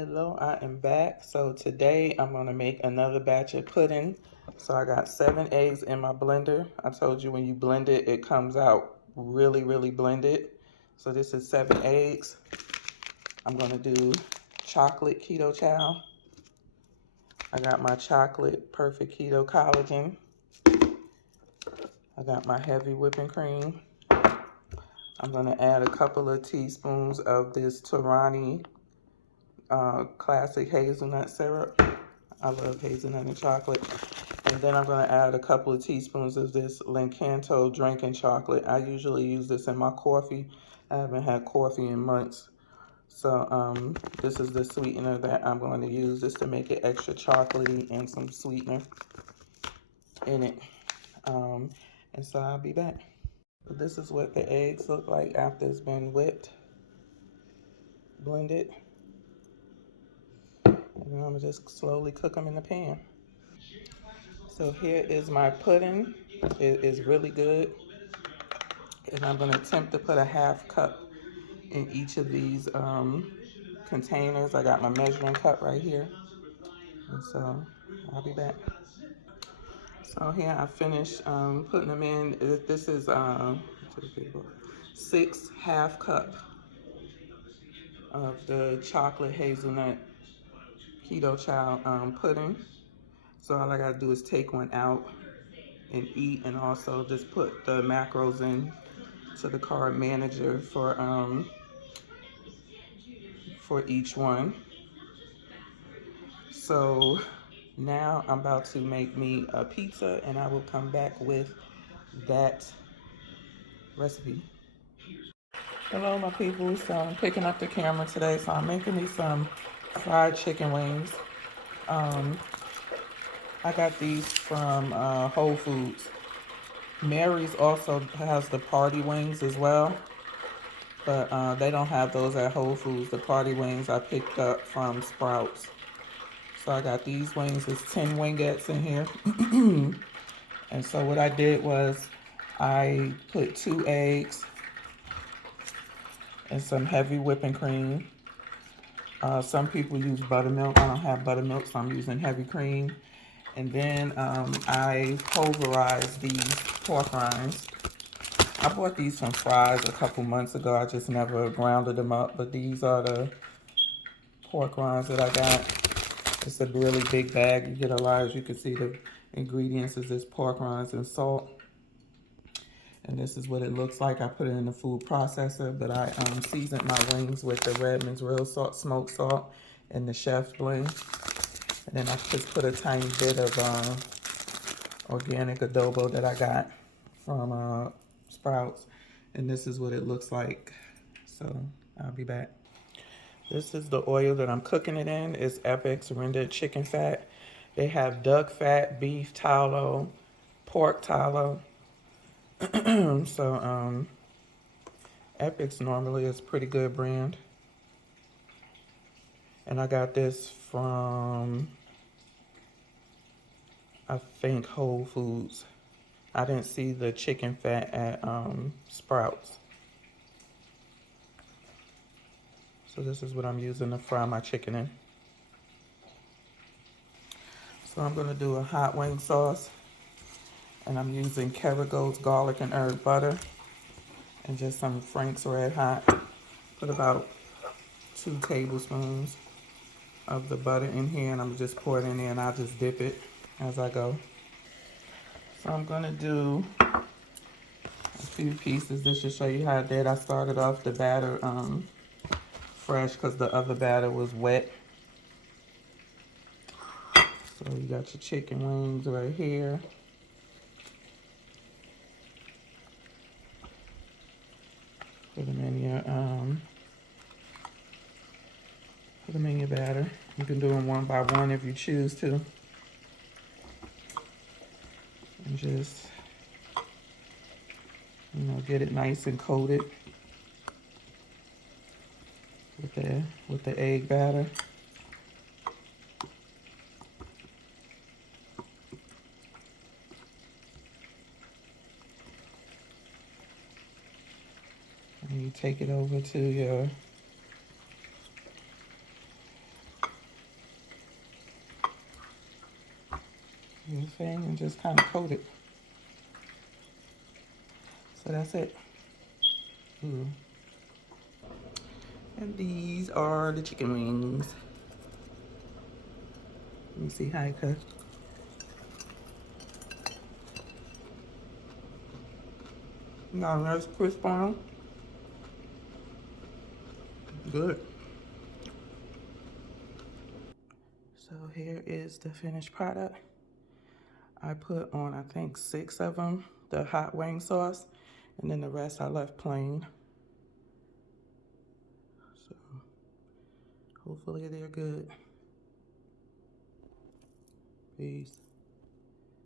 Hello, I am back. So today I'm going to make another batch of pudding. So I got 7 eggs in my blender. I told you when you blend it, it comes out really, really blended. So this is 7 eggs. I'm going to do chocolate keto chow. I got my chocolate perfect keto collagen. I got my heavy whipping cream. I'm going to add a couple of teaspoons of this Torani classic hazelnut syrup. I love hazelnut and chocolate. And then I'm going to add a couple of teaspoons of this Lancanto drinking chocolate. I usually use this in my coffee. I haven't had coffee in months. So this is the sweetener that I'm going to use just to make it extra chocolatey and some sweetener in it. And so I'll be back. So this is what the eggs look like after it's been whipped, blended. And then I'm going to just slowly cook them in the pan. So here is my pudding. It is really good. And I'm going to attempt to put a half cup in each of these containers. I got my measuring cup right here. And so I'll be back. So here I finished putting them in. This is 6 half cup of the chocolate hazelnut keto chow pudding. So all I got to do is take one out and eat, and also just put the macros in to the card manager for each one. So now I'm about to make me a pizza, and I will come back with that recipe. Hello my people, so I'm picking up the camera today, so I'm making me some fried chicken wings. I got these from Whole Foods. Mary's also has the party wings as well, but they don't have those at Whole Foods. The party wings I picked up from Sprouts. So I got these wings, there's 10 wingettes in here. And so what I did was I put 2 eggs and some heavy whipping cream. Some people use buttermilk. I don't have buttermilk, so I'm using heavy cream. And then I pulverized these pork rinds. I bought these from Fry's a couple months ago. I just never grounded them up, but these are the pork rinds that I got. It's a really big bag. You get a lot. As you can see, the ingredients is this pork rinds and salt. And this is what it looks like. I put it in the food processor, but I seasoned my wings with the Redmond's real salt, smoked salt, and the chef's blend. And then I just put a tiny bit of organic adobo that I got from Sprouts. And this is what it looks like. So I'll be back. This is the oil that I'm cooking it in. It's Epic's rendered chicken fat. They have duck fat, beef tallow, pork tallow. So Epic's normally is a pretty good brand. And I got this from, I think, Whole Foods. I didn't see the chicken fat at Sprouts. So this is what I'm using to fry my chicken in. So I'm gonna do a hot wing sauce. And I'm using Kerrygold's garlic and herb butter. And just some Frank's Red Hot. Put about 2 tablespoons of the butter in here, and I'm just pour it in there, and I'll just dip it as I go. So I'm gonna do a few pieces just to show you how I did. I started off the batter fresh because the other batter was wet. So you got your chicken wings right here. Put them in your batter. You can do them one by one if you choose to. And just, get it nice and coated with the egg batter. And you take it over to your thing and just kind of coat it. So that's it. Ooh. And these are the chicken wings. Let me see how it cut. Got a nice crisp on them. Good. So here is the finished product. I put on, I think, 6 of them, the hot wing sauce, and then the rest I left plain. So hopefully they're good. Peace.